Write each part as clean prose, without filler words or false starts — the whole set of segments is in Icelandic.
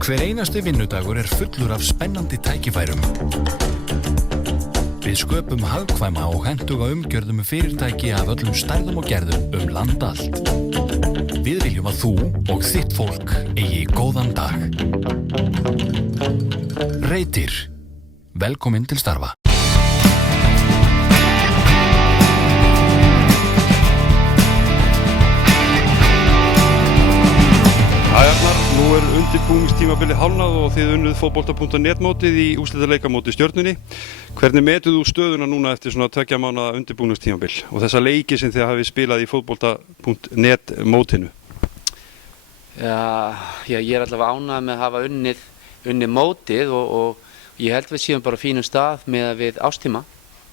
Hver einasti vinnudagur fullur af spennandi tækifærum. Við sköpum hagkvæma og hentuga umgjörðum fyrirtæki af öllum stærðum og gerðum land allt. Við viljum að þú og þitt fólk eigi góðan dag. Reytir. Velkomin til starfa. Æjarnar, nú undirbúningstímabilið hálfnað og þið unnuð fótbolta.net mótið í úrslitaleikamóti Stjörnunni. Hvernig metuð þú stöðuna núna eftir svona 2 mánaða undirbúningstímabil og þessa leiki sem þið hafið spilað í fótbolta.net mótinu? Já, ég allavega ánægður með að hafa unnið mótið og ég held við séum bara á fínum stað með við ástíma.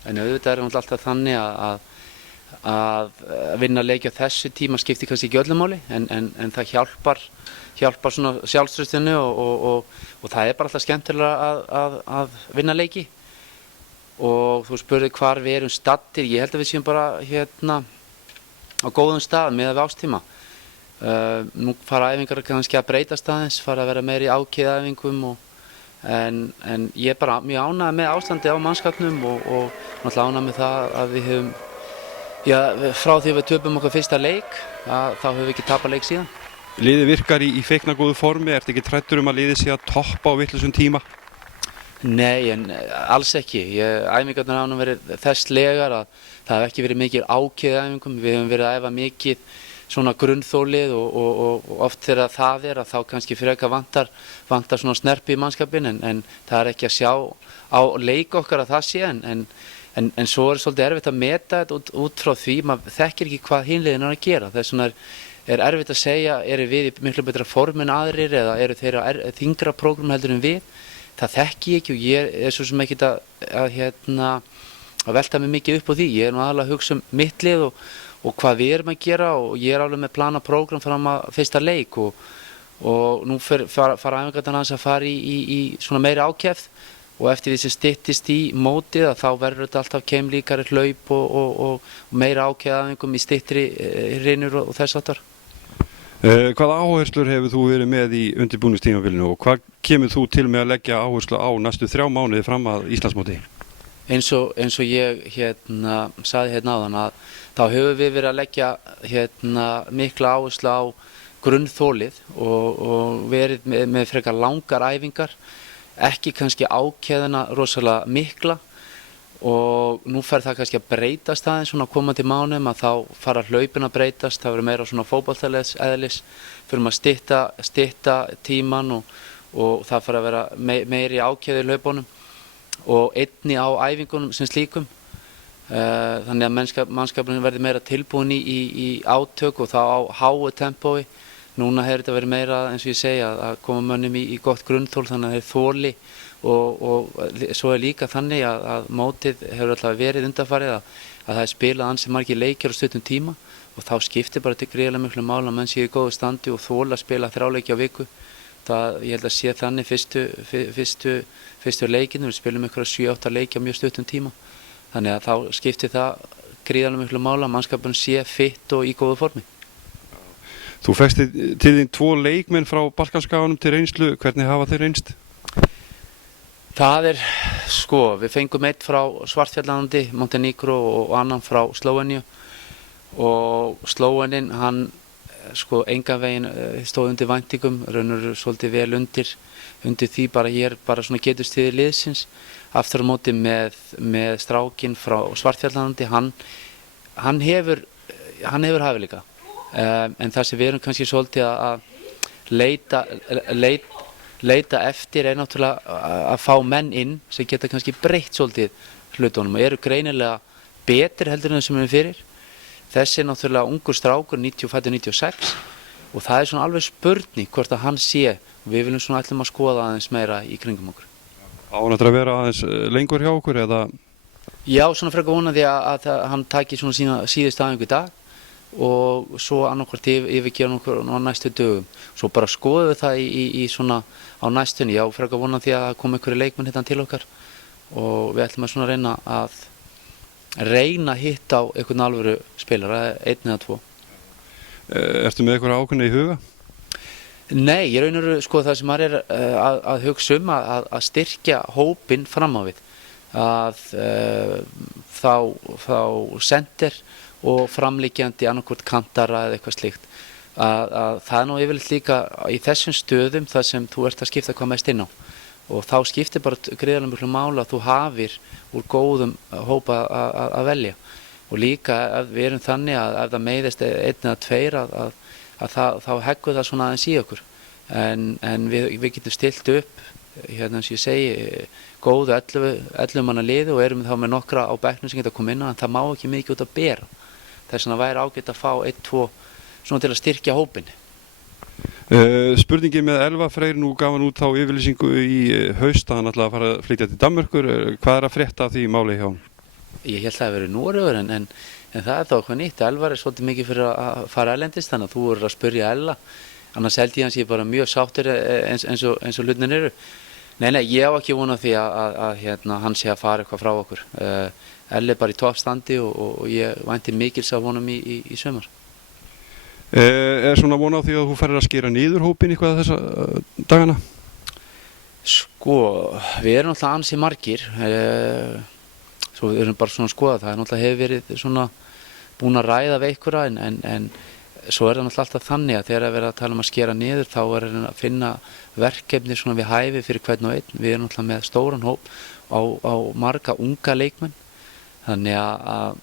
En auðvitað alltaf þannig að vinna leiki á þessu tíma skiptir kannski ekki öllu máli en það hjálpar svona sjálfstraustinu og það bara alltaf skemmtilega að vinna leiki. Og þú spurði hvar við erum staddir, ég held að við séum bara á góðum stað með við ástíma. Nú fara æfingar kannski að breytast aðeins, fara að vera meiri ákveðæfingum en ég bara mjög ánægður með ástandi á mannskapnum og náttúrulega ánægður með það að við höfum frá því við töpum okkar fyrsta leik, þá höfum við ekki tapað leik síðan. Liðið virkar í feiknagóðu formi, ertu ekki hræddur að liðið sé að toppa á vitlausum tíma? Nei, en alls ekki. Æfingarnar hafa nú verið þess legar að það hef ekki verið mikið ákveðæfingum. Við höfum verið að æfa mikið svona grunnþólið og oft þegar það að þá kannski frekar vantar svona snerpi í mannskapinn en það er ekki að sjá á leik okkar að það sé en svo svolítið erfitt að meta þetta út frá því, maður þekkir ekki hvað hin liðin að gera. Þess vegna er erfitt að segja, eru við í miklu betra form en aðrir eða eru þeir á þyngra prógram heldur en við. Það þekki ég ekki og ég svo sem ekkert að velta mig mikið upp á því. Ég nú aðalega að hugsa mitt lið og hvað við erum að gera og ég alveg með plana prógram fram að fyrsta leik og nú fara æfingarnar hans að fara í svona meiri ákefð. Og eftir því sem styttist í mótið þá verður þetta alltaf keimlíkari hlaup og meira ákveðæfingum í styttri rinnur og þess aftar. Hvaða áherslur hefur þú verið með í undirbúningstímabilinu og hvað kemur þú til með að leggja áherslu á næstu 3 mánuði fram að Íslandsmóti? Eins og ég sagði áðan að þá höfum við verið að leggja mikla áherslu á grunnþolið og verið með frekar langar æfingar. Ekki kannski ákveðina rosalega mikla og nú fer það kannski að breytast aðeins svona komandi mánuðum að þá fara hlaupin að breytast, það verður meira svona fótboltalegs eðlis, fyrir að stytta tíman og það fara að vera meiri ákveði í hlaupunum og einni á æfingunum sem slíkum. Þannig að mannskapurinn verður meira tilbúin í átök og þá á háu tempói. Núna hefur þetta verið meira, eins og ég segja, að koma mönnum í gott grunnþól þannig að þeir þoli og svo líka þannig að mótið hefur alltaf verið undanfarið að það spilað ansi margir leikir á stuttum tíma og þá skiptir bara til gríðarlega miklu máli að menn séu í góðu standi og þola að spila 3 leiki á viku. Ég held að sé þannig fyrstu leikinu, við spilum ykkur 7-8 leiki á mjög stuttum tíma. Þannig að þá skiptir það gríðarlega miklu máli að mannskapurinn sé fitt og í góðu formi. Þú fékkst til þín 2 leikmenn frá Balkanskaganum til reynslu, hvernig hafa þeir reynst? Það við fengum einn frá Svartfjallalandi, Montenegro og annan frá Slóveníu og Slóvenin, hann engan veginn stóð undir væntingum, raunur svolítið vel undir því bara svona geturstíði liðsins. Aftur á móti með strákinn frá Svartfjallalandi, hann hefur hæfileika. En það sem við erum kannski svolítið að leita eftir náttúrulega að fá menn inn sem geta kannski breytt svolítið hlutunum og eru greinilega betri heldur en það sem við fyrir. Þessi náttúrulega ungur strákur, fæddur 96 og það svona alveg spurning hvort að hann sé og við viljum svona ætlum að skoða aðeins meira í kringum okkur. Á hann eftir að vera aðeins lengur hjá okkur eða? Já, svona frekar vonandi að hann taki svona sína síðustu æfingu í dag og svo annarkvort yfirgefa okkur á næstu dögum. Svo bara skoðum við það í svona á næstunni. Já, frekar vonandi að koma einhverju leikmenn hérna til okkar og við ætlum að svona reyna að hitta á einhvern alvöru spilara, 1 eða 2. Ertu með eitthvað ákveðna í huga? Nei, ég raun og veru sko það sem maður að hugsa að styrkja hópinn fram á við að þá sender og framliggjandi annarkvort kantara eða eitthvað slíkt að það nú yfirleitt líka í þessum stöðum þar sem þú ert að skipta hvað mest inn á og þá skiptir bara gríðarlega miklu máli að þú hafir úr góðum hópa að velja og líka við erum þannig að ef það meiðist einn eða tveir þá heggur það svona aðeins í okkur en við getum stilt upp hérna eins og ég segi góðu 11 manna liði og erum þá með nokkra á bekknum sem geta komið inn á en það má ekki mikið út að bera þess vegna væri ágætt að fá 1-2 svona til að styrkja hópinn. Spurningin með Elva Freyr, nú gaf hann út þá yfirlýsingu í haust að hann ætlaði að fara að flytja til Danmerkur. Hvað að frétta af því máli hjá hann? Ég held að það verið Noregur en það þá eitthvað nýtt. Elvar svolítið mikið fyrir að fara erlendis þannig að þú verður að spyrja Ella. Annars held ég hans ég bara mjög sáttur eins og hlutin eru. Nei, ég á ekki vona því að hann sé að fara eitthvað frá okkur. Elli bara í toppstandi og ég vænti mikils af honum í sumar. Svona vona á því að þú færir að skera niður hópinn eitthvað þessa dagana? Sko, við erum náttúrulega ansi margir svo við erum bara svona að skoða það náttúrulega hefur verið svona búin að ræða við einhverja en svo er það náttúrulega alltaf þannig að þegar við erum að tala um að skera niður þá er að finna verkefni svona við hæfi fyrir hvern og einn við erum náttúrulega með stóran hóp á marga unga leikmenn þannig að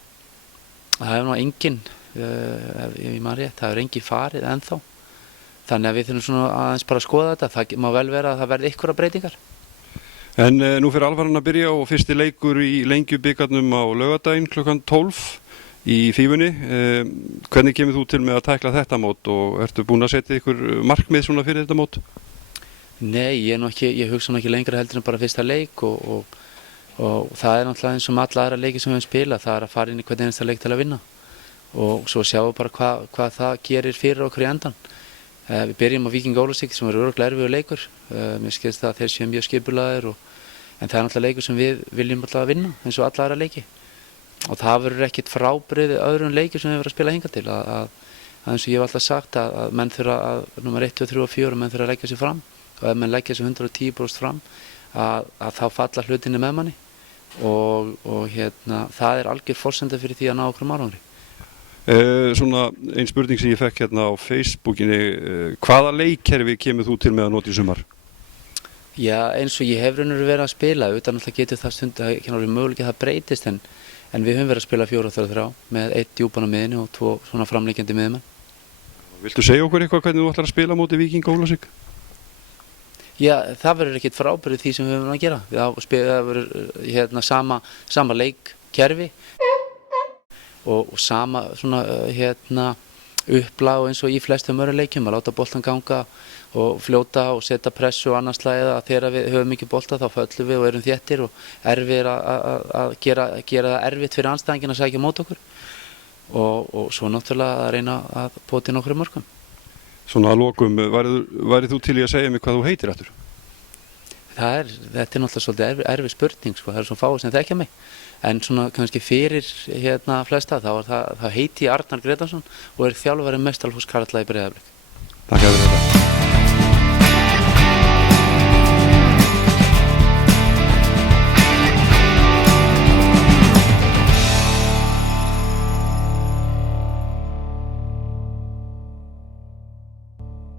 það hefur nú enginn ef ég man rétt, það hefur enginn farið ennþá þannig að við þurfum svona aðeins bara að skoða þetta það má vel vera að það verði einhverja breytingar. En nú fyrir alvaran að byrja og fyrsti leikur í Lengjubikarnum á laugardaginn klukkan 12 í Fífunni. Hvernig kemur þú til með að tækla þetta mót og ertu búin að setja ykkur markmið svona fyrir þetta mót? Nei, ég hugsa nú ekki lengra heldur en bara fyrsta leik og það er náttúrulega eins og með alla aðra leiki sem við höfum spilað, það er að fara inn í hvern einasta leik til að vinna og svo sjáum við bara hvað það gerir fyrir okkur í endan. Við byrjum á Víking Ólafsvík sem er örugglega erfiður leikur, mér skilst það að þeir séu mjög skipulagðir en það er náttúrulega leikur sem við viljum alltaf vinna eins og alla aðra leiki og það verður ekkert frábrigði öðrum leikir sem við verðum að spila hingað til að eins og ég hef alltaf sagt að menn þurfa að nummer 1, 2, 3 og 4 menn þurfa að leggja sig fram og ef menn leggja sig 110% fram að þá falla hlutinni með manni og það er algjör forsenda fyrir því að ná okkur árangri. Svona ein spurning sem ég fekk hérna á Facebookinni, hvaða leikkerfi kemur þú til með að nota í sumar? Já, eins og ég hef raunur verið að spila, utan alltaf getur það stund að ekki náttúrulega möguleika það breytist en við höfum verið að spila 4-3-3 með 1 djúpan á miðinni og 2 svona framliggjandi miðjumenn. Viltu segja okkur eitthvað hvernig þú ætlar að spila móti Víking Ólafsvík? Já, það verður ekkert frábrigði því sem við höfum að gera. Það verður sama leikkerfi og sama svona upplag eins og í flestum öðrum leikjum að láta boltan ganga og fljóta og setja pressu og annars slagið að þegar við höfum mikið bolta þá föllum við og erum þéttir og erfið að gera það erfitt fyrir andstæðinginn að sækja mót okkur og svo náttúrulega að reyna að pota inn okkur mörkum. Svona að lokum, værið þú til í að segja mig hvað þú heitir aftur? Þetta er náttúrulega svolítið erfið spurning sko, það er svona fáið sem þekkja mig en svona kannski fyrir flesta þá heiti ég Arnar Gretarsson og er þjálfari Meistaraflokks karla í Breiðablik. Takk fyrir þetta.